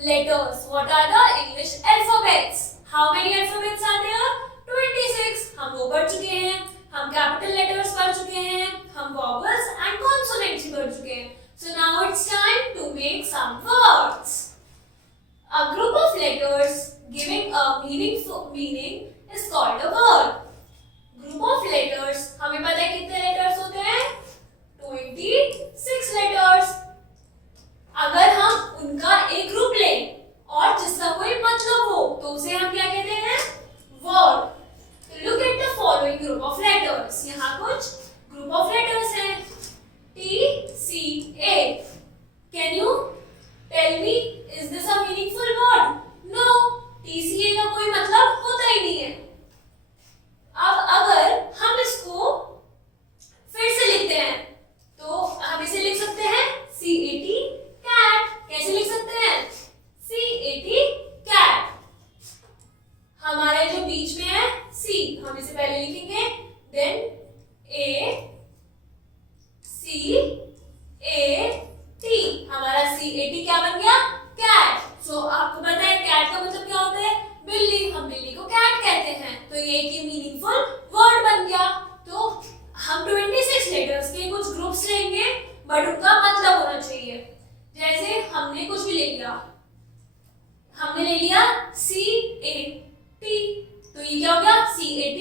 letters. What are the English alphabets? How many alphabets are there? 26. हम वो पढ़ चुके हैं, हम capital letters पढ़ चुके हैं, हम vowels and consonants पढ़ चुके हैं. So now it's time to make some words. A group of letters giving a meaningful meaning is called a word. Group of letters, हमें पता है कितने letters होते हैं? 26 letters. अगर हम उनका एक ग्रुप लें और जिसका कोई मतलब हो तो उसे हम क्या कहते हैं? Word. Look at the following group of letters. यहाँ कुछ group of letters हैं. T C A. Can you tell me, is this a meaningful word? No. T C A का कोई मतलब होता ही नहीं है. अब अगर हम इसको फिर से लिखते हैं तो हम इसे लिख सकते हैं CAT, cat. कैसे लिख सकते हैं? CAT, cat. हमारे जो बीच में है C, हम इसे पहले लिखेंगे, then A C A T. हमारा CAT क्या बन गया? cat. So आपको पता है cat का मतलब क्या होता है? बिल्ली. हम बिल्ली को cat कहते हैं. तो ये एक मीनिंगफुल वर्ड बन गया. तो हम 26 लेटर्स के कुछ ग्रुप्स लेंगे बट उनका मतलब होना चाहिए. जैसे हमने कुछ भी ले लिया, हमने ले लिया CAT, तो ये क्या हो गया? CAT,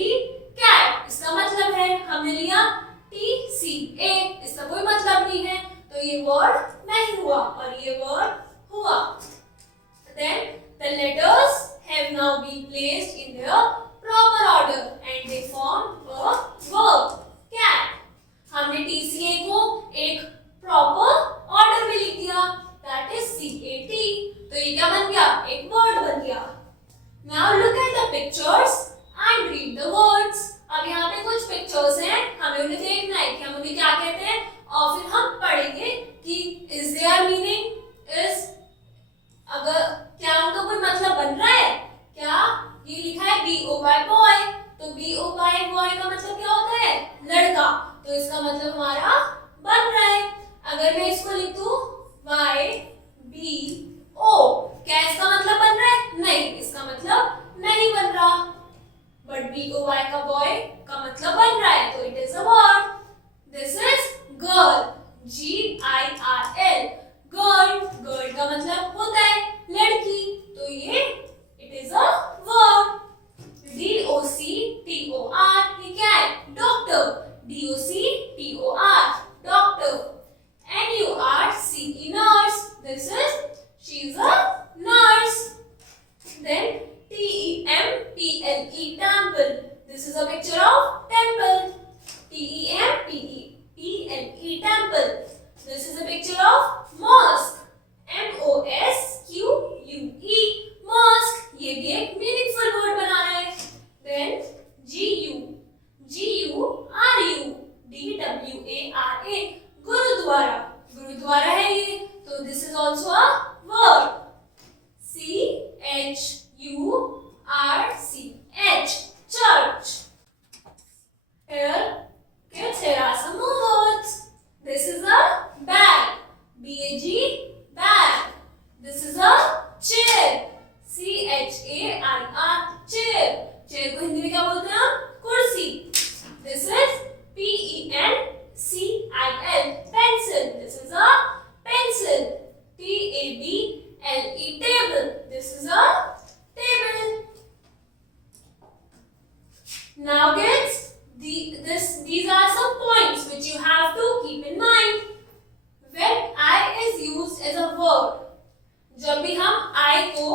cat. इसका मतलब है. हमने लिया TCA, इसका कोई मतलब नहीं है, तो ये वर्ड नहीं हुआ और ये वर्ड हुआ. Then the letters have now been placed in their proper order and they form a verb, cat. हमने TCA को एक proper order में लिख दिया, that is CAT. तो ये क्या बन गया? एक वर्ड बन गया. Now look at the pictures and read the words. अब यहाँ पे कुछ पिक्चर्स हैं, हमें उन्हें देखना है कि हम उन्हें क्या कहते हैं और फिर हम पढ़ेंगे कि is their meaning, is अगर क्या उनका कोई मतलब बन रहा है क्या. ये लिखा है BOY boy, तो BOY boy का मतलब क्या होता है? लड़का. तो इसका मतलब हमारा बन रहा है. अगर मैं इसको लिख दूं YBO, क्या इसका मतलब बन रहा है? नहीं, इसका मतलब नहीं बन रहा. बट BOY का बॉय का मतलब बन रहा है, तो it is a word. This is girl, GIRL, girl. Girl का मतलब होता है लड़की, तो ये it is a word. DOCTOR, ये क्या है? Doctor. DOCTOR, doctor. NURSE, nurse. This is, she is a nurse. Then TEMPLE, temple. This is a picture of temple. TEMPLE, temple. This is a picture of mosque. MOSQUE, mosque. ये भी एक meaningful word बना रहा है. Then GURUDWARA, gurdwara. Gurdwara है ये, तो this is also a verb. CHURCH, church. Here, kids, here are some more words. This is a bag, BAG, bag. This is a chair, CHAIR, chair. chair को हिंदी में क्या बोलते हैं? कुर्सी. This is PENCIL, pencil. This is a pencil. TABLE, table. This is a table. Now kids, these are some points which you have to keep in mind. When I is used as a verb, जब भी हम I को,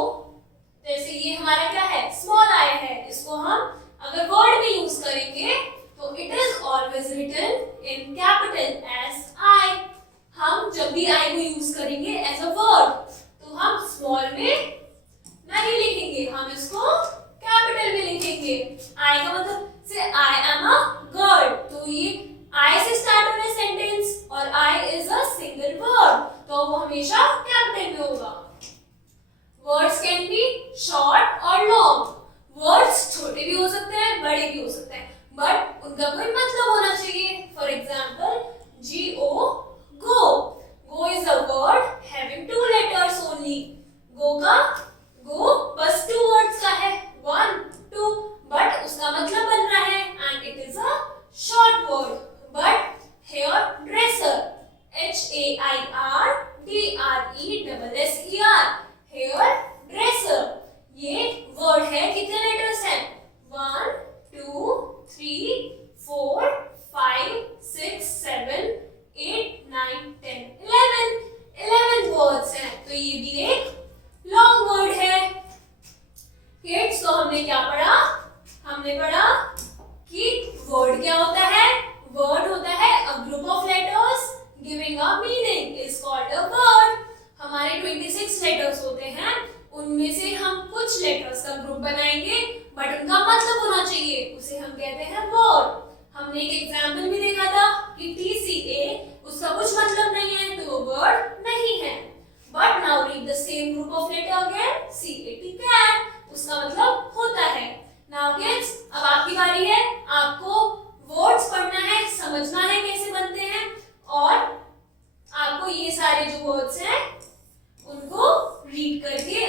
जैसे ये हमारा क्या है? Small I है, इसको हम अगर वर्ड में यूज करेंगे तो it is always written in capital as I. हम जब भी I को यूज करेंगे as a verb तो हम स्मॉल में नहीं लिखेंगे, हम इसको कैपिटल में लिखेंगे. I का मतलब से I am a girl, तो ये I से स्टार्ट हो रहा है सेंटेंस और I is a single word, तो वो हमेशा कैपिटल में होगा. Words can be short or long. Words छोटे भी हो सकते हैं, बड़े भी हो सकते हैं, बट उनका कोई मतलब होना चाहिए. For example GO, go. Go is a word having 2 letters only. Go बनाएंगे बट उनका मतलब होना चाहिए, उसे हम कहते हैं वर्ड। हमने एक एग्जाम्पल भी देखा था कि TCA उसका कुछ मतलब नहीं है तो वो वर्ड नहीं है। But now read the same group of letter again, CAT cat, उसका मतलब होता है। नाउ किड्स, अब आपकी बारी है, आपको वर्ड्स पढ़ना है, समझना है कैसे बनते हैं और आपको ये सारे जो वर्ड्स हैं उनको रीड करके